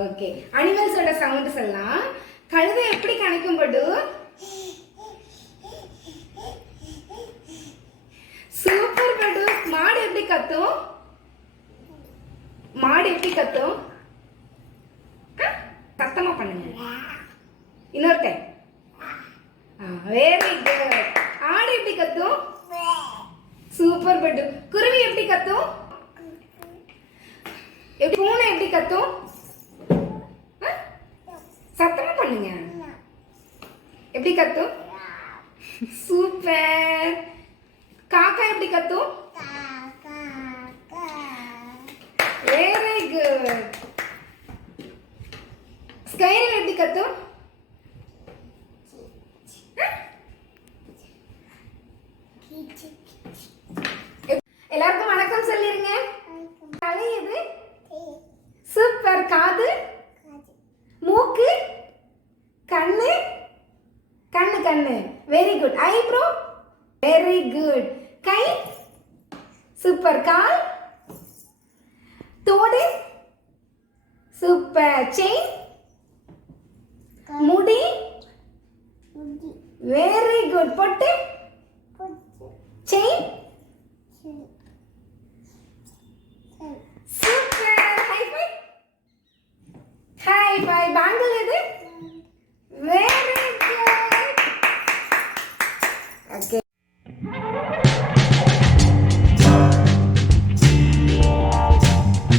Okay. அனிமல்ஸோட sound சொல்லலாம். கழுதை எப்படி கணக்கும் படு? சூப்பர் படு. மாடு எப்படி கத்தும்? மாடு எப்படி கத்தும்? சத்தமா பண்ணுங்க. இன்னொரு டைம். Very good. ஆடு எப்படி கத்தும்? சூப்பர் படு. குருவி எப்படி கத்தும்? பூனை எப்படி கத்தும்? சத்தமா பண்ணுங்க. எப்படி கத்தும்? சூப்பர். காக்கா எப்படி கத்தும்? Very good. ஸ்கைரல் எப்படி கத்தும்? எல்லாருக்கும் வணக்கம் சொல்லிருங்க. தலை எது? சூப்பர். காது? மூக்கு? கண்ணு? கண்ணு கண்ணு. Very good. Eyebrow? Very good. கை? சூப்பர். கால்? தோடு? சூப்பர். செயின்? முடி? Very good. பொட்டு? Chain? Super. High five. High five.